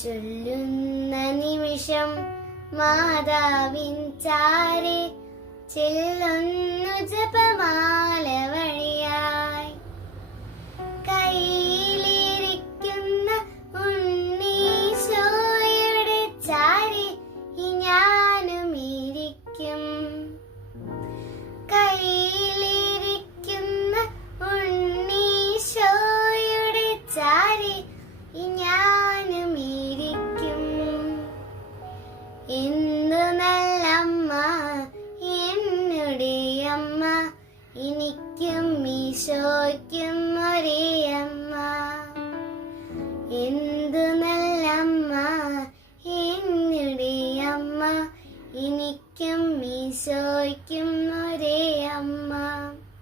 ചൊല്ലുന്ന നിമിഷം മാതാവിൻ ചാരെ ചെല്ലുന്നു ജപമാല വഴിയായി. കയ്യിലിരിക്കുന്ന ഉണ്ണീശോയുടെ ചാരെ ഞാനും ഇരിക്കും. കയ്യിലിരിക്കുന്ന ഉണ്ണീശോയുടെ ചാരെ ഞാനും ഇരിക്കും. എന്തു നല്ലമ്മ എന്നുടെ അമ്മ, എനിക്കും ഈശോയ്ക്കും ഒരേ അമ്മ. എന്തു നല്ലമ്മ എന്നുടെ അമ്മ, എനിക്കും ഈശോയ്ക്കും ഒരേ അമ്മ.